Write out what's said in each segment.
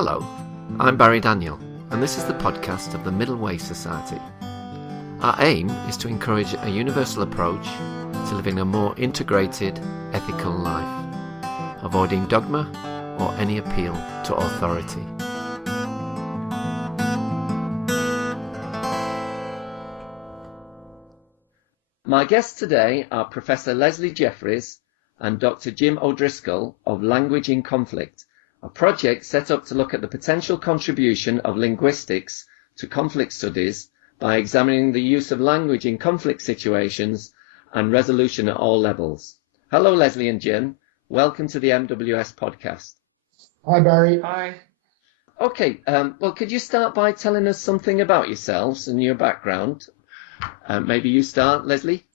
Hello, I'm Barry Daniel, and this is the podcast of the Middle Way Society. Our aim is to encourage a universal approach to living a more integrated, ethical life, avoiding dogma or any appeal to authority. My guests today are Professor Lesley Jeffries and Dr. Jim O'Driscoll of Language in Conflict, a project set up to look at the potential contribution of linguistics to conflict studies by examining the use of language in conflict situations and resolution at all levels. Hello, Lesley and Jim. Welcome to the MWS podcast. Hi, Barry. Hi. Okay, well, could you start by telling us something about yourselves and your background? Maybe you start, Lesley?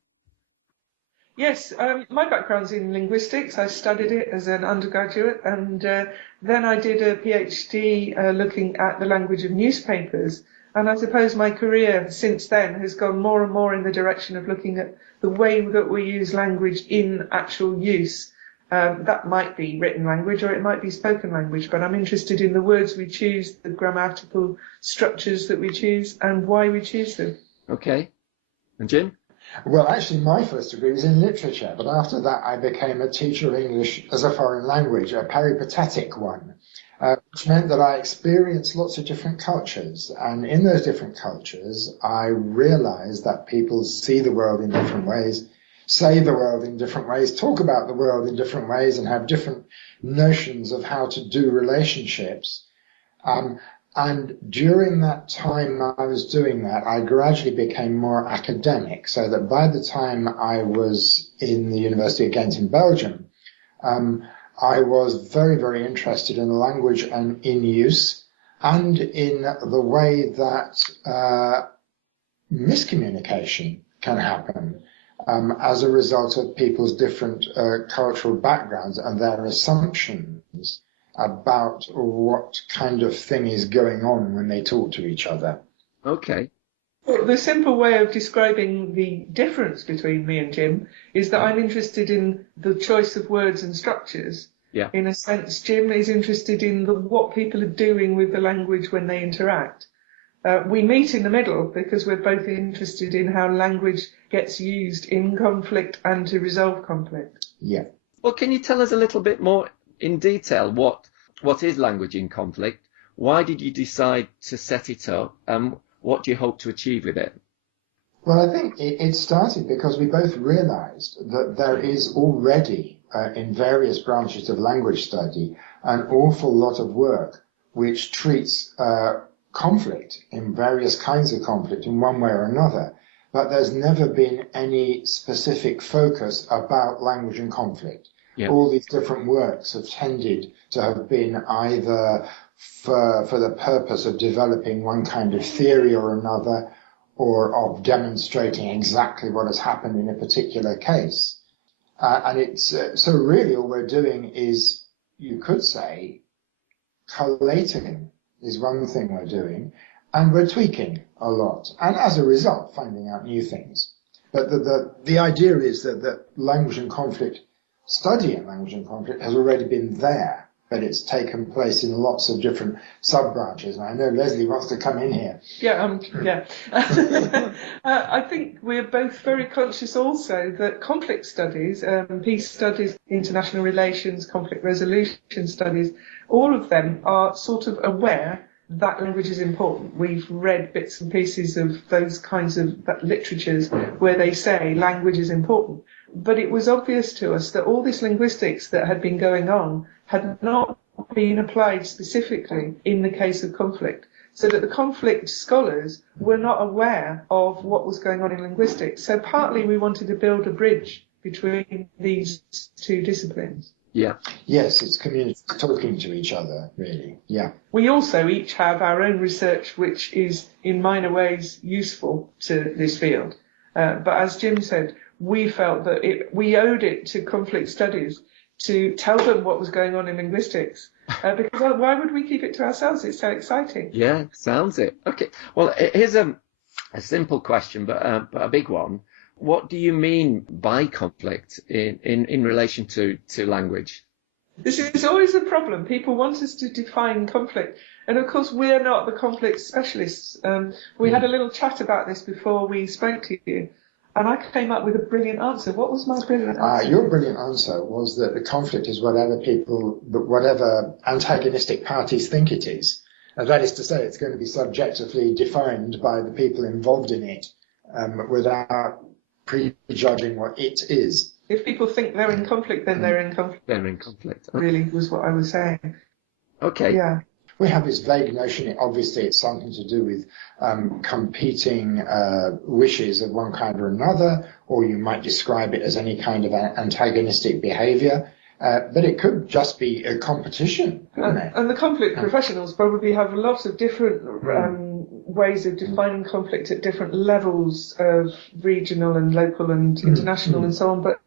Yes, my background's in linguistics. I studied it as an undergraduate, and then I did a PhD looking at the language of newspapers. And I suppose my career since then has gone more and more in the direction of looking at the way that we use language in actual use. That might be written language or it might be spoken language, but I'm interested in the words we choose, the grammatical structures that we choose, and why we choose them. Okay. And Jim? Well, actually, my first degree was in literature, but after that I became a teacher of English as a foreign language, a peripatetic one, which meant that I experienced lots of different cultures. And in those different cultures, I realized that people see the world in different ways, say the world in different ways, talk about the world in different ways, and have different notions of how to do relationships. And during that time I was doing that, I gradually became more academic, so that by the time I was in the University of Ghent in Belgium, I was very, very interested in language and in use, and in the way that miscommunication can happen as a result of people's different cultural backgrounds and their assumptions about what kind of thing is going on when they talk to each other. Okay. Well, the simple way of describing the difference between me and Jim is that I'm interested in the choice of words and structures. Yeah. In a sense, Jim is interested in what people are doing with the language when they interact. We meet in the middle because we're both interested in how language gets used in conflict and to resolve conflict. Yeah. Well, can you tell us a little bit more in detail what is language in conflict? Why did you decide to set it up? And what do you hope to achieve with it? Well, I think it started because we both realized that there is already, in various branches of language study, an awful lot of work which treats conflict in various kinds of conflict in one way or another. But there's never been any specific focus about language and conflict. Yep. All these different works have tended to have been either for the purpose of developing one kind of theory or another, or of demonstrating exactly what has happened in a particular case. And it's so really all we're doing is, you could say, collating is one thing we're doing, and we're tweaking a lot, and as a result finding out new things. But the idea is that language and conflict, studying language and conflict has already been there, but it's taken place in lots of different sub-branches. And I know Lesley wants to come in here. Yeah. I think we're both very conscious also that conflict studies, peace studies, international relations, conflict resolution studies, all of them are sort of aware that language is important. We've read bits and pieces of those kinds of literatures where they say language is important. But it was obvious to us that all this linguistics that had been going on had not been applied specifically in the case of conflict, so that the conflict scholars were not aware of what was going on in linguistics. So partly we wanted to build a bridge between these two disciplines. Yeah. Yes, it's community talking to each other, really. Yeah. We also each have our own research which is in minor ways useful to this field. But as Jim said, we felt that we owed it to conflict studies to tell them what was going on in linguistics, because why would we keep it to ourselves? It's so exciting. Yeah, sounds it. Okay, well, here's a simple question, but a big one. What do you mean by conflict in relation to language? This is always a problem. People want us to define conflict. And of course, we're not the conflict specialists. We had a little chat about this before we spoke to you. And I came up with a brilliant answer. What was my brilliant answer? Your brilliant answer was that the conflict is whatever antagonistic parties think it is. And that is to say, it's going to be subjectively defined by the people involved in it, without prejudging what it is. If people think they're in conflict, then they're in conflict. They're in conflict. Okay. Really was what I was saying. Okay. Yeah. We have this vague notion, obviously it's something to do with competing wishes of one kind or another, or you might describe it as any kind of antagonistic behaviour, but it could just be a competition, couldn't it? And the conflict professionals probably have lots of different ways of defining conflict at different levels of regional and local and international and so on, but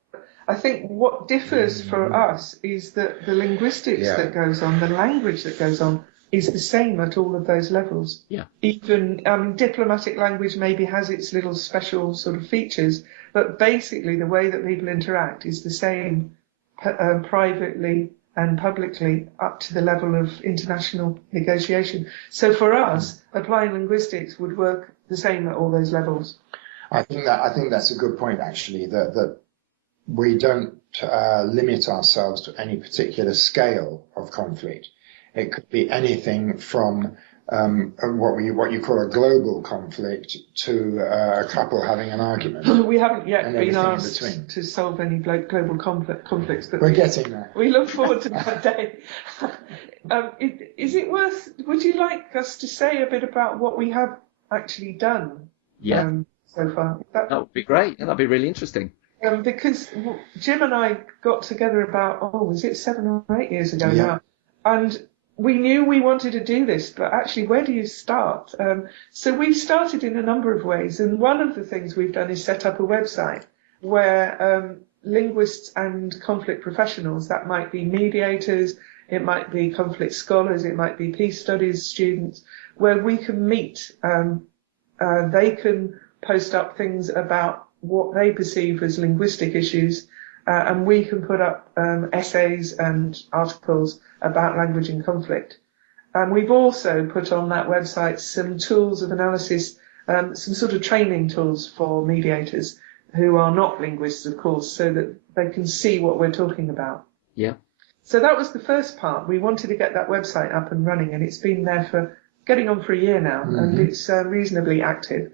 I think what differs for us is that the linguistics that goes on, the language that goes on, is the same at all of those levels. Yeah. Even diplomatic language maybe has its little special sort of features, but basically the way that people interact is the same privately and publicly up to the level of international negotiation. So for us, applying linguistics would work the same at all those levels. I think that's a good point, actually, that we don't limit ourselves to any particular scale of conflict. It could be anything from what you call a global conflict to a couple having an argument. We haven't yet been asked to solve any global conflicts, but we're getting there. We look forward to that day. Would you like us to say a bit about what we have actually done so far? That would be great. That'd be really interesting. Because Jim and I got together about, was it 7 or 8 years ago now? And we knew we wanted to do this, but actually, where do you start? So we've started in a number of ways, and one of the things we've done is set up a website where linguists and conflict professionals, that might be mediators, it might be conflict scholars, it might be peace studies students, where we can meet. They can post up things about what they perceive as linguistic issues, and we can put up essays and articles about language and conflict. And we've also put on that website some tools of analysis, some sort of training tools for mediators who are not linguists, of course, so that they can see what we're talking about. Yeah. So that was the first part. We wanted to get that website up and running, and it's been there for getting on for a year now, and it's reasonably active.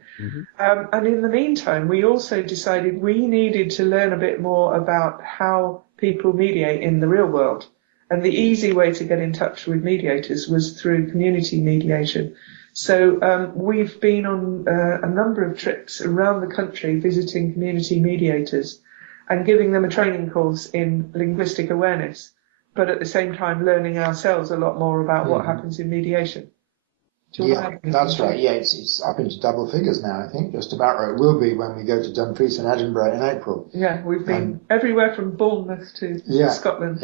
And in the meantime, we also decided we needed to learn a bit more about how people mediate in the real world. And the easy way to get in touch with mediators was through community mediation. So we've been on a number of trips around the country visiting community mediators and giving them a training course in linguistic awareness, but at the same time learning ourselves a lot more about what happens in mediation. Yeah, that's right. Yeah, it's up into double figures now, I think, just about, or it will be when we go to Dumfries and Edinburgh in April. Yeah, we've been everywhere from Bournemouth to Scotland.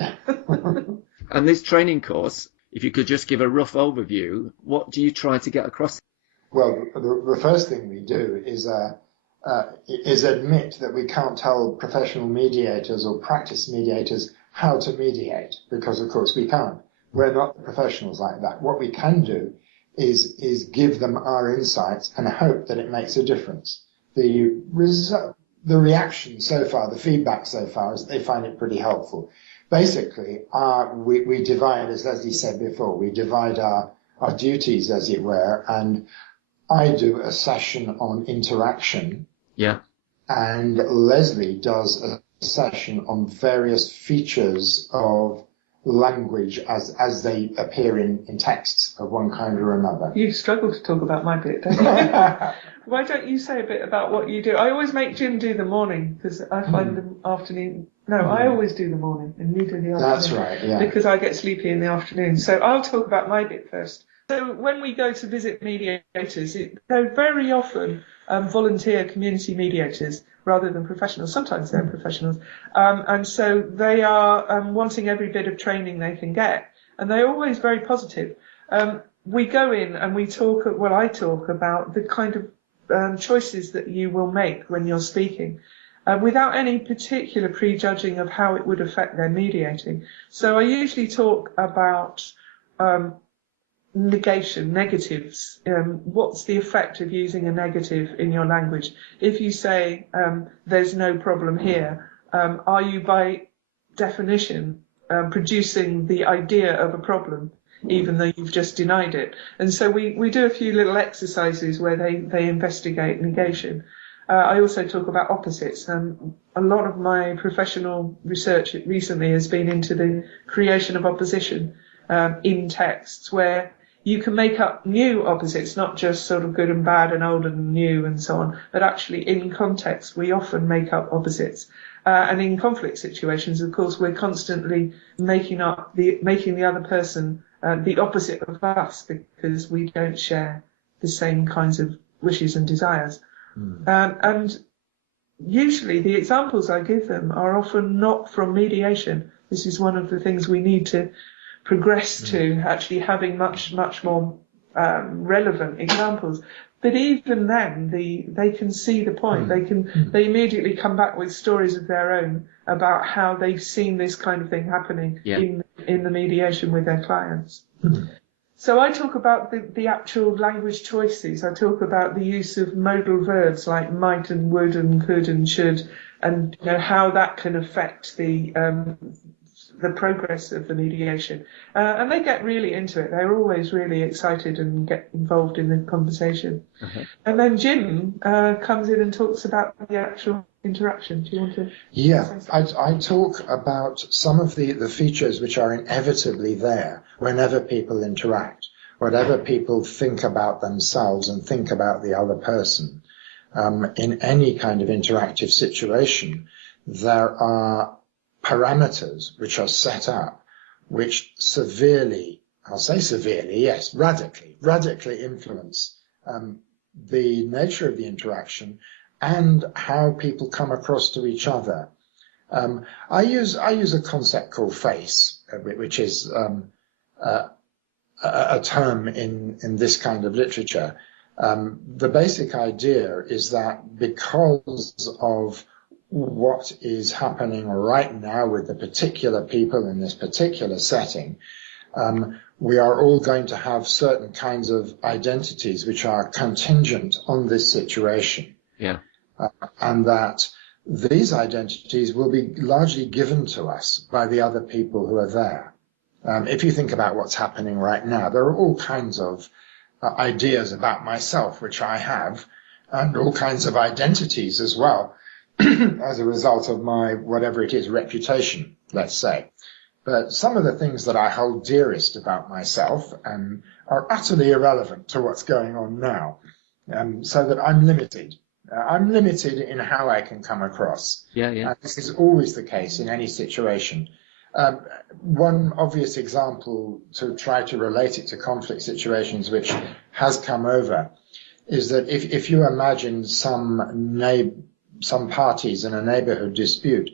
And this training course, if you could just give a rough overview, what do you try to get across? Well, the first thing we do is admit that we can't tell professional mediators or practice mediators how to mediate, because of course we can't. We're not the professionals like that. What we can do is give them our insights and hope that it makes a difference. The reaction so far, the feedback so far, is that they find it pretty helpful. Basically, we divide, as Lesley said before, we divide our duties, as it were, and I do a session on interaction. Yeah. And Lesley does a session on various features of language as they appear in texts of one kind or another. You struggle to talk about my bit, don't you? Why don't you say a bit about what you do? I always make Jim do the morning because I find the afternoon. No, I always do the morning and you do the afternoon. That's right, yeah. Because I get sleepy in the afternoon. So I'll talk about my bit first. So when we go to visit mediators, they're very often volunteer community mediators rather than professionals. Sometimes they're professionals. And so they are wanting every bit of training they can get. And they're always very positive. We go in and I talk about the kind of choices that you will make when you're speaking. without any particular prejudging of how it would affect their mediating. So I usually talk about negation, negatives. What's the effect of using a negative in your language? If you say, there's no problem here, are you by definition producing the idea of a problem, even though you've just denied it? And so we do a few little exercises where they investigate negation. I also talk about opposites. A lot of my professional research recently has been into the creation of opposition in texts, where you can make up new opposites, not just sort of good and bad and old and new and so on, but actually in context we often make up opposites. And in conflict situations, of course, we're constantly making the other person the opposite of us, because we don't share the same kinds of wishes and desires. And usually the examples I give them are often not from mediation. This is one of the things we need to progress to, actually having much more relevant examples. But even then, they can see the point. They immediately come back with stories of their own about how they've seen this kind of thing happening in the mediation with their clients. So I talk about the actual language choices. I talk about the use of modal verbs like might and would and could and should, and how that can affect the progress of the mediation. And they get really into it. They're always really excited and get involved in the conversation. And then Jim comes in and talks about the actual interaction. Do you want to? Yeah, I talk about some of the features which are inevitably there whenever people interact, whatever people think about themselves and think about the other person. In any kind of interactive situation, there are parameters which are set up which severely, I'll say severely, yes, radically influence the nature of the interaction and how people come across to each other. I use a concept called face, which is a term in this kind of literature. The basic idea is that because of what is happening right now with the particular people in this particular setting, we are all going to have certain kinds of identities which are contingent on this situation. Yeah. And that these identities will be largely given to us by the other people who are there. If you think about what's happening right now, there are all kinds of ideas about myself which I have, and all kinds of identities as well, as a result of my, whatever it is, reputation, let's say. But some of the things that I hold dearest about myself are utterly irrelevant to what's going on now, so that I'm limited. I'm limited in how I can come across. Yeah. This is always the case in any situation. One obvious example to try to relate it to conflict situations which has come over is that if you imagine some parties in a neighborhood dispute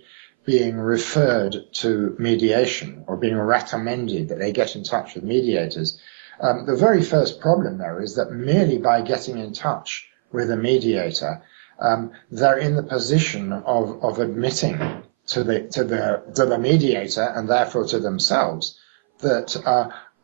being referred to mediation or being recommended that they get in touch with mediators, the very first problem there is that merely by getting in touch with a mediator, they're in the position of admitting to the mediator and therefore to themselves that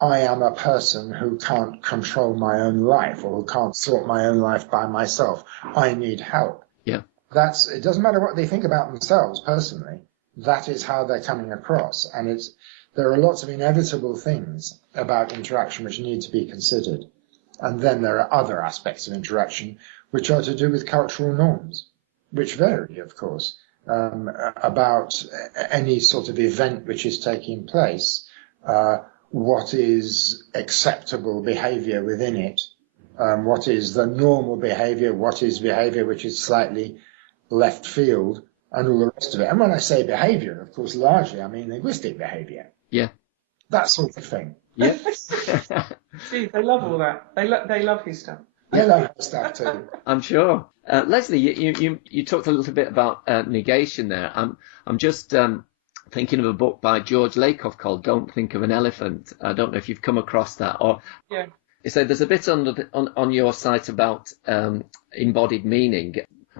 I am a person who can't control my own life or who can't sort my own life by myself. I need help. Yeah. It doesn't matter what they think about themselves personally. That is how they're coming across. And there are lots of inevitable things about interaction which need to be considered. And then there are other aspects of interaction which are to do with cultural norms, which vary, of course, about any sort of event which is taking place, what is acceptable behavior within it, what is the normal behavior, what is behavior which is slightly left field, and all the rest of it. And when I say behavior, of course, largely I mean linguistic behavior. Yeah. That sort of thing. Yeah. See, they love all that. They love his stuff. I love her stuff too. I'm sure. Lesley, you talked a little bit about negation there. I'm just thinking of a book by George Lakoff called Don't Think of an Elephant. I don't know if you've come across that. Or Yeah. So there's a bit on your site about embodied meaning.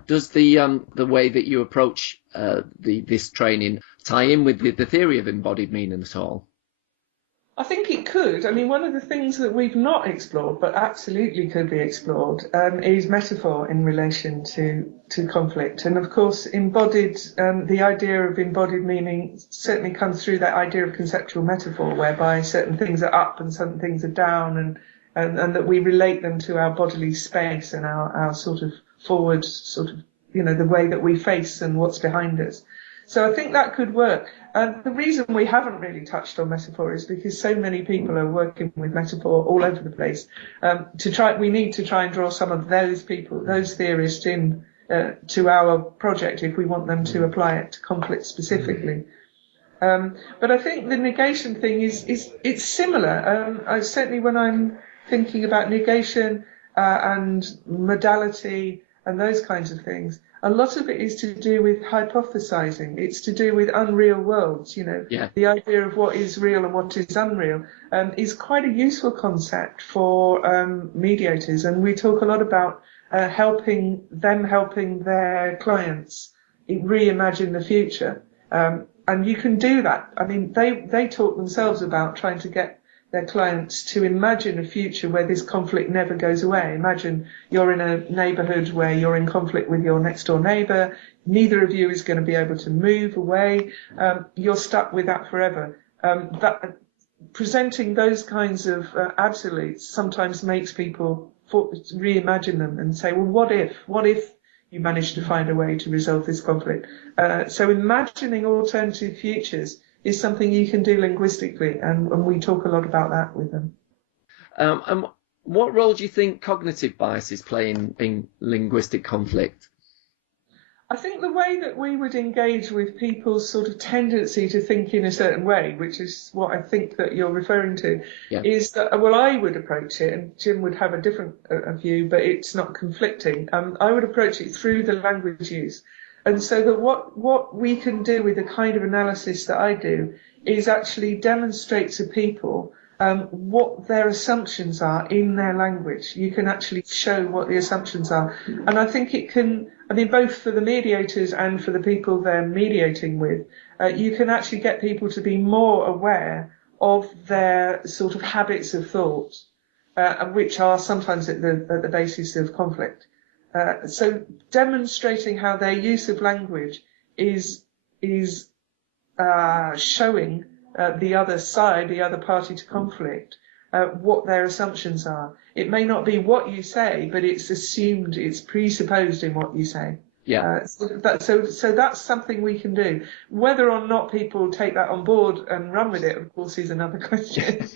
Does the way that you approach this training tie in with the theory of embodied meaning at all? I think it could. I mean, one of the things that we've not explored, but absolutely could be explored, is metaphor in relation to conflict. And of course, the idea of embodied meaning certainly comes through that idea of conceptual metaphor, whereby certain things are up and certain things are down, and that we relate them to our bodily space and our sort of forward, sort of, the way that we face and what's behind us. So I think that could work. The reason we haven't really touched on metaphor is because so many people are working with metaphor all over the place. We need to try and draw some of those people, those theorists in to our project if we want them to apply it to conflict specifically. But I think the negation thing it's similar. Certainly when I'm thinking about negation and modality and those kinds of things, a lot of it is to do with hypothesizing. It's to do with unreal worlds. The idea of what is real and what is unreal is quite a useful concept for mediators. And we talk a lot about helping their clients reimagine the future. And you can do that. I mean, they talk themselves about trying to get their clients to imagine a future where this conflict never goes away. Imagine you're in a neighbourhood where you're in conflict with your next door neighbour. Neither of you is going to be able to move away. You're stuck with that forever. Presenting those kinds of absolutes sometimes makes people reimagine them and say, well, what if you managed to find a way to resolve this conflict? So imagining alternative futures is something you can do linguistically, and we talk a lot about that with them. And what role do you think cognitive biases play in linguistic conflict? I think the way that we would engage with people's sort of tendency to think in a certain way, which is what I think that you're referring to, is that, well, I would approach it, and Jim would have a different view, but it's not conflicting. I would approach it through the language use. And so that what we can do with the kind of analysis that I do is actually demonstrate to people what their assumptions are in their language. You can actually show what the assumptions are. And I think it can, both for the mediators and for the people they're mediating with, you can actually get people to be more aware of their sort of habits of thought, which are sometimes at the basis of conflict. So demonstrating how their use of language is showing the other side, the other party to conflict, what their assumptions are. It may not be what you say, but it's assumed, it's presupposed in what you say. Yeah. So that's something we can do. Whether or not people take that on board and run with it, of course, is another question.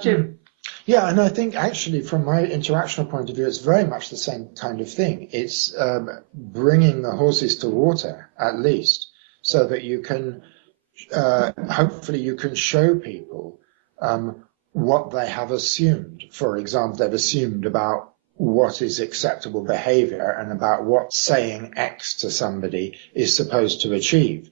Jim. Yeah, and I think actually from my interactional point of view, it's very much the same kind of thing. It's bringing the horses to water, at least, so that you can, hopefully you can show people what they have assumed. For example, they've assumed about what is acceptable behavior and about what saying X to somebody is supposed to achieve,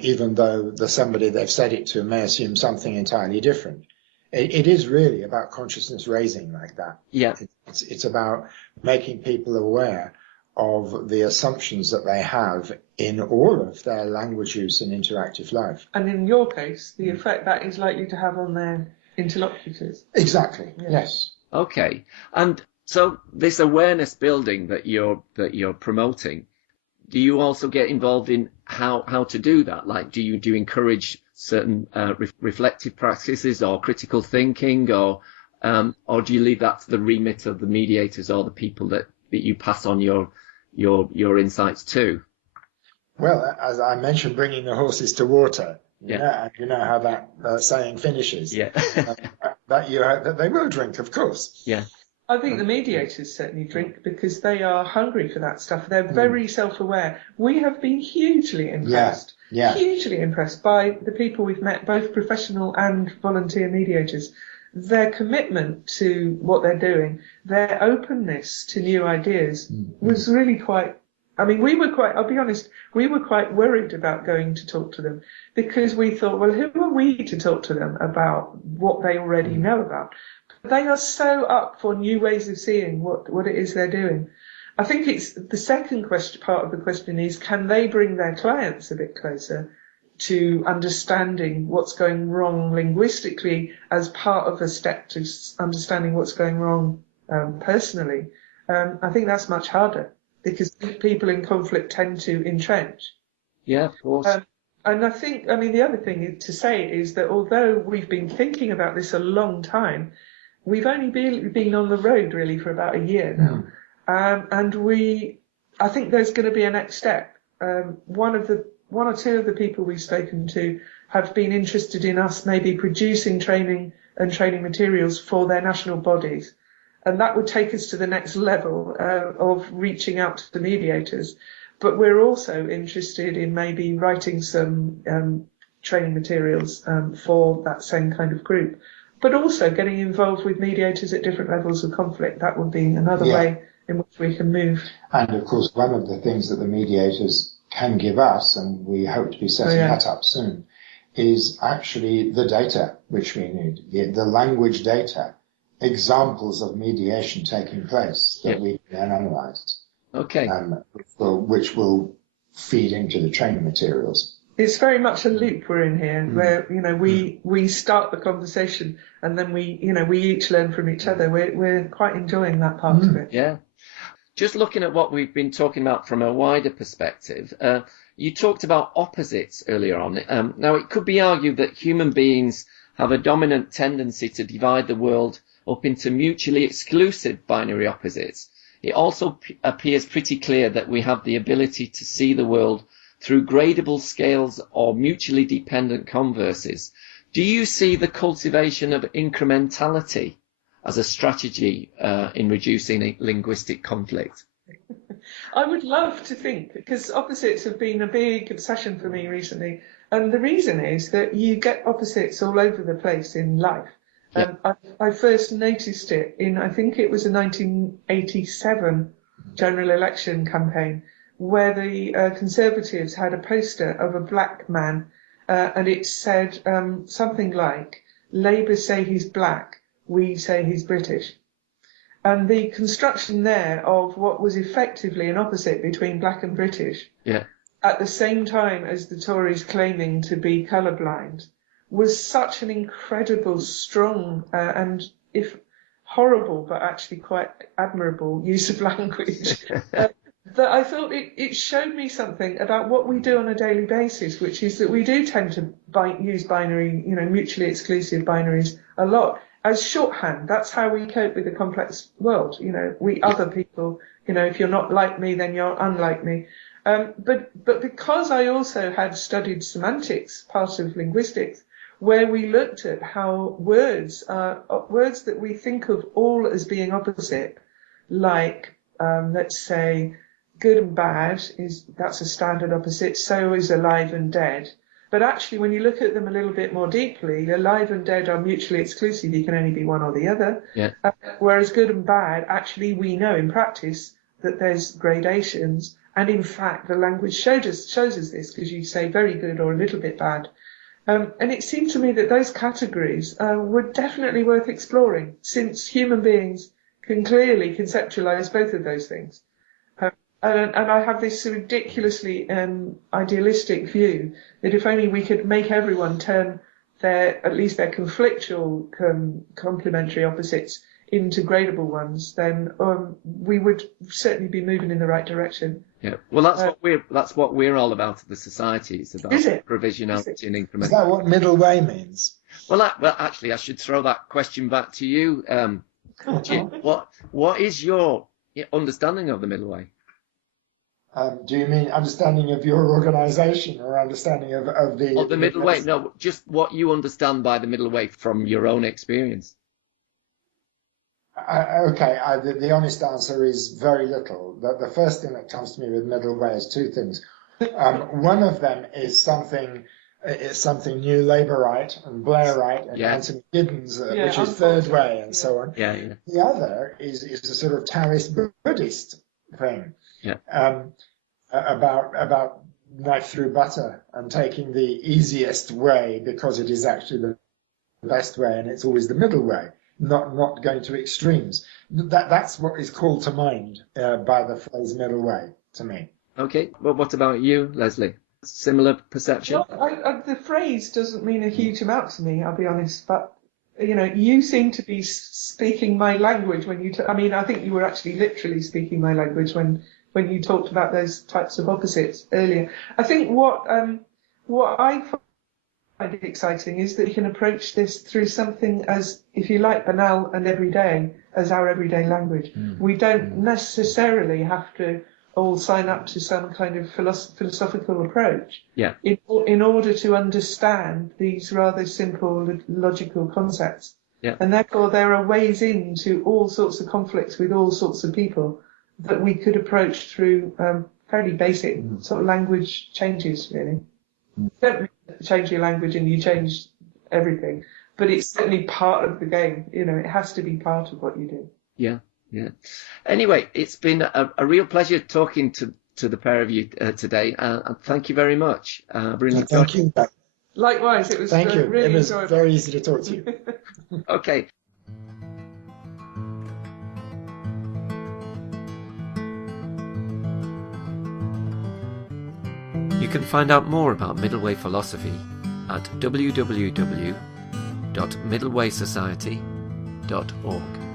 even though the somebody they've said it to may assume something entirely different. It is really about consciousness raising like that. Yeah. It's about making people aware of the assumptions that they have in all of their language use and interactive life. And in your case, the effect that is likely to have on their interlocutors. Exactly. Yes. Okay. And so this awareness building that you're promoting, do you also get involved in how to do that? Like, do you encourage certain reflective practices or critical thinking, or do you leave that to the remit of the mediators or the people that you pass on your insights to? Well, as I mentioned, bringing the horses to water. Yeah. You know how that saying finishes. Yeah. that they will drink, of course. Yeah. I think the mediators certainly drink because they are hungry for that stuff. They're very self-aware. We have been hugely impressed, hugely impressed by the people we've met, both professional and volunteer mediators. Their commitment to what they're doing, their openness to new ideas was really quite, I'll be honest, we were quite worried about going to talk to them because we thought, well, who are we to talk to them about what they already know about? They are so up for new ways of seeing what it is they're doing. I think it's the second question, part of the question is, can they bring their clients a bit closer to understanding what's going wrong linguistically as part of a step to understanding what's going wrong personally? I think that's much harder because people in conflict tend to entrench. Yeah, of course. And I think, the other thing to say is that although we've been thinking about this a long time, we've only been on the road really for about a year now. And I think there's going to be a next step. One or two of the people we've spoken to have been interested in us maybe producing training and training materials for their national bodies. And that would take us to the next level of reaching out to the mediators. But we're also interested in maybe writing some training materials for that same kind of group. But also getting involved with mediators at different levels of conflict. That would be another way in which we can move. And of course, one of the things that the mediators can give us, and we hope to be setting that up soon, is actually the data which we need, the language data, examples of mediation taking place that we can then analyse. Okay. Which will feed into the training materials. It's very much a loop we're in here, where we start the conversation and then we each learn from each other. We're quite enjoying that part of it. Yeah. Just looking at what we've been talking about from a wider perspective, you talked about opposites earlier on. Now, it could be argued that human beings have a dominant tendency to divide the world up into mutually exclusive binary opposites. It also appears pretty clear that we have the ability to see the world through gradable scales or mutually dependent converses. Do you see the cultivation of incrementality as a strategy in reducing linguistic conflict? I would love to think, because opposites have been a big obsession for me recently. And the reason is that you get opposites all over the place in life. I first noticed it in, I think it was a 1987 general election campaign, where the Conservatives had a poster of a black man, and it said something like, Labour say he's black, we say he's British. And the construction there of what was effectively an opposite between black and British, at the same time as the Tories claiming to be colourblind, was such an incredible, strong, and if horrible, but actually quite admirable use of language, that I thought it showed me something about what we do on a daily basis, which is that we do tend to use binary, mutually exclusive binaries a lot as shorthand. That's how we cope with the complex world. We other people, if you're not like me, then you're unlike me. But because I also had studied semantics, part of linguistics, where we looked at how words that we think of all as being opposite, like, let's say, good and bad, that's a standard opposite, so is alive and dead. But actually, when you look at them a little bit more deeply, alive and dead are mutually exclusive. You can only be one or the other. Whereas good and bad, actually, we know in practice that there's gradations. And in fact, the language shows us this, because you say very good or a little bit bad. And it seemed to me that those categories were definitely worth exploring, since human beings can clearly conceptualize both of those things. And I have this ridiculously idealistic view that if only we could make everyone turn at least their conflictual complementary opposites into gradable ones, then we would certainly be moving in the right direction. Yeah, well, that's what we're all about at the society. It's about provisionality and incrementality. Is that what middle way means? Well, actually, I should throw that question back to you. Jim, what is your understanding of the middle way? Do you mean understanding of your organisation or understanding of the middle way? No, just what you understand by the middle way from your own experience. The honest answer is very little. The first thing that comes to me with middle way is two things. One of them is something new Labourite and Blairite and Anthony Giddens, which is third way and so on. The other is a sort of Taoist Buddhist thing. About knife through butter and taking the easiest way because it is actually the best way and it's always the middle way. not going to extremes. That's what is called to mind by the phrase middle way to me. Okay, well, what about you, Lesley? Similar perception? Well, the phrase doesn't mean a huge amount to me, I'll be honest, but you seem to be speaking my language when you. I think you were actually literally speaking my language when you talked about those types of opposites earlier. I think what I find exciting is that you can approach this through something as, if you like, banal and everyday as our everyday language. We don't necessarily have to all sign up to some kind of philosophical approach in order to understand these rather simple logical concepts. Yeah. And therefore there are ways into all sorts of conflicts with all sorts of people that we could approach through fairly basic sort of language changes, really. You don't change your language and you change everything, but it's certainly part of the game. It has to be part of what you do. Yeah. Anyway, it's been a real pleasure talking to the pair of you today. Thank you very much. Really Thank you. Likewise, it was Thank you. really It was enjoyable. very easy to talk to you. Okay. You can find out more about middle way philosophy at www.middlewaysociety.org.